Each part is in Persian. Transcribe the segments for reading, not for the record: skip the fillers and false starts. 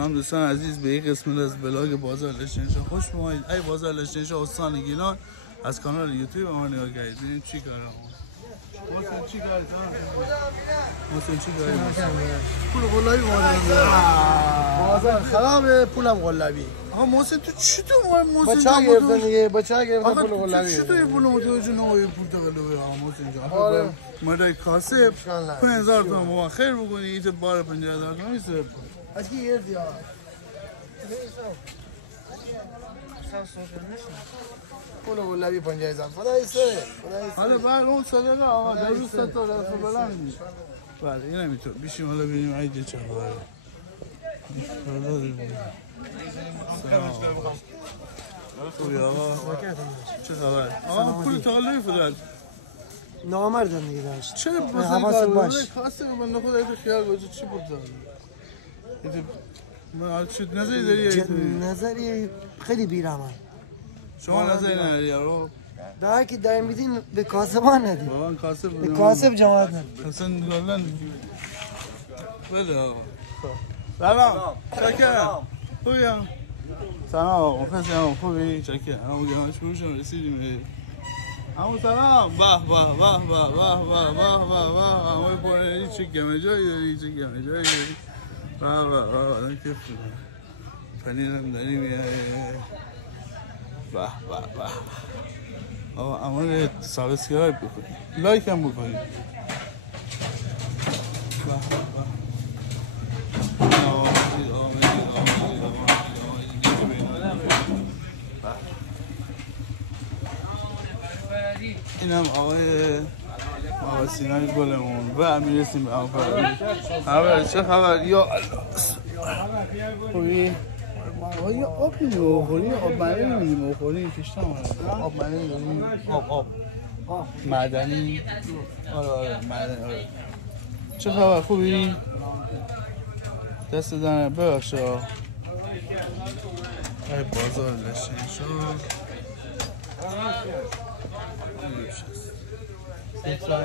هم دوستان عزیز به یک قسمت از بلاگ بازار لشنشاه خوش اومدید. ای بازار لشنشاه استان گیلان از کانال یوتیوب ما نگاه کردید. ببینید چی کاره محسن چی کاره محسن چی کاره پول قلابی بازار خرابه پولم قلابی. آها محسن تو چی تو محسن بچه‌ها گرفتن دیگه بچه‌ها گرفتن پول قلابی. چی تو پول متوجه نوی پول قلابی محسن جان؟ آره مردای کاسب 5000 تومان با خیر بکنی ایت بار 50000 تومان میشه. از کی گرفتی ها؟ پول قلابی 50000 خدای سره حالا بعد اون ساله نه آقا در روز تا رفت بلند بله این نمیتون بیشیم حالا ببینیم ایده چه خبره. خوبی آقا چه خبر؟ آقا پول تقلبی فداد نامردن دیگه داشت چرا بسید باش خواسته من خود ایده خیال باشه چی بود داره؟ من چه نظری داری؟ نظری خیلی بیرحمه. شما نظری نداری یارو؟ در که داریم میدین به کاسبان ندید. بابا کاسب به کاسب جماعت ندید. حسن گلن بله آقا. سلام. چکرم. خوبیم. سلام آقا. مخلصم خوبی؟ چکرم. همون گرانش بروشم رسیدیم. همون سلام. به به به به به به به به به. همون پاره چه گمه جایی داری؟ چه گمه جایی داری؟ به به به آدم کیف میکنه. پنیرم داری میاره. به به به. آقا امان سابسکرایب بکنید. لایک هم بکنید. این هم آقای سینای گلمون و میرسیم به هم خبر چه خبر یا خوبی؟ یا آب میخوریم آب معدنی میخوریم پیشتم آب معدنی میخوریم آب معدنی آره معدنی آره چه خبر خوبی؟ دست دنه ببخشه ای بازار لشنشاه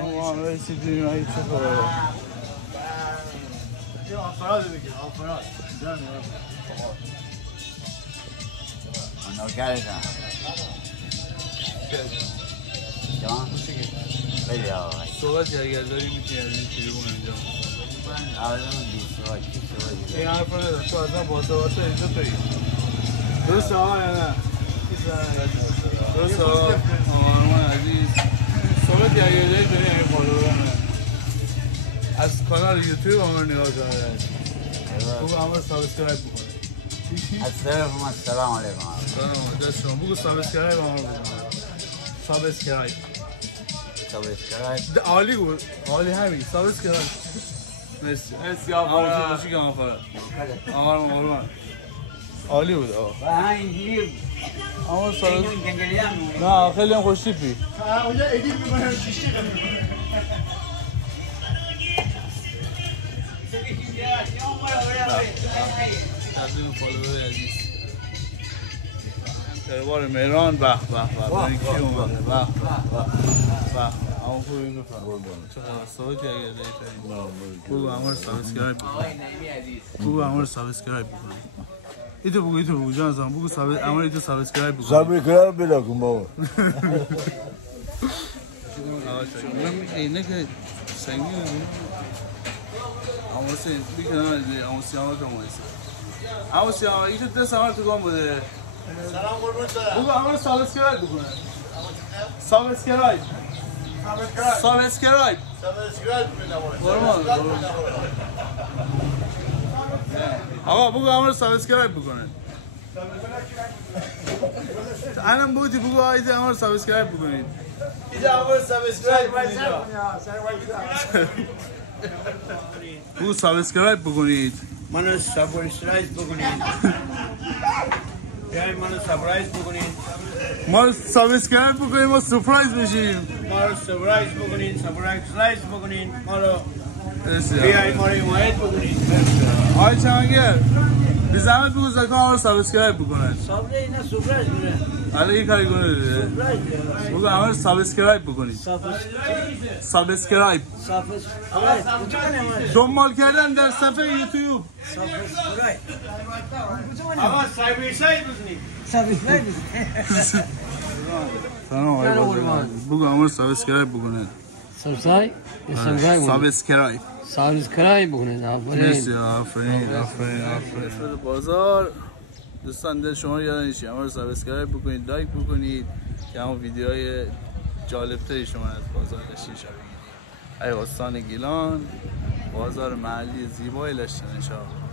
ما هم رسیدیم ای چه خبره آفراد بگیر آفراد نوکرشم جان خیلی آقای صحبتی اگر داری میتونی از این تیلیفون اینجا آدم بیست این حرف ندارم تو از من باسه اینجا تویی درسته آقا یا نه؟ درسته آقا آرمان عزیز صحبتی اگر داری داری این فالوورانه از کانال یوتیوب همه نگاه کنه خوب همه سابسکرایب بکنه السلام علیکم سلام دست شما بگو سابسکرایب همه بکنه سابسکرایب عالی بود عالی همین سابسکرایب مرسی مرسی آقا همون چی که همه فرد آرمان عالی بود آقا همون سابسکرایب نه خیلی هم خوش تیپی اونجا ادیت میکنم شیشتی تقدیم فالوور عزیز دربار مهران به به به کی اومده به به همون خوبی بفرم چه خبر صحبتی اگر داری خوب همه رو سابسکرایب بکنید خوب همه رو سابسکرایب بکنید ایتو بگو جان زمان بگو همه ایتو سابسکرایب بکنید سابسکرایب بلا کن بابا اینه که سنگی نمید همون سنگی بیکنه همون سیامه که همون سیامه ایتو دست همه تو گم بوده سلام قربون دارم بگو همه رو سابسکرایب بکنه سابسکرایب سابسکرایب آقا بگو همه رو سابسکرایب بکنه الان بودی بگو آیده همه رو سابسکرایب بکنید ایده همه رو سابسکرایب کنید بگو سابسکرایب بکنید منو سابسکرایب بکنید بیاین منو سابسکرایب بکنید ما رو سابسکرایب بکنید ما سورپرایز بشیم ما رو سابسکرایب بکنید سابسکرایب بکنید ما رو بیاین بیاین ما رو حمایت بکنید آقای چمنگر بی زحمت بگو زکا ما رو سابسکرایب بکنن. صبر اینا سورپرایز میره. حالا یک کاری کنه بگو همه رو سابسکرایب بکنید. سابسکرایب دنبال کردن در صفحه یوتیوب. آقا سابسکرایب بکنید. سلام آقای بازرگان. بگو همه رو سابسکرایب بکنن. سابسکرایب بکنید. مرسی. آفرین. بازار دوستان دل شما رو یاد نشه همه رو سابسکرایب بکنید، لایک بکنید که همون ویدیوهای جالبتری شما از بازار لشتین شبیه ای استان گیلان، بازار محلی زیبای لشتین انشاءالله.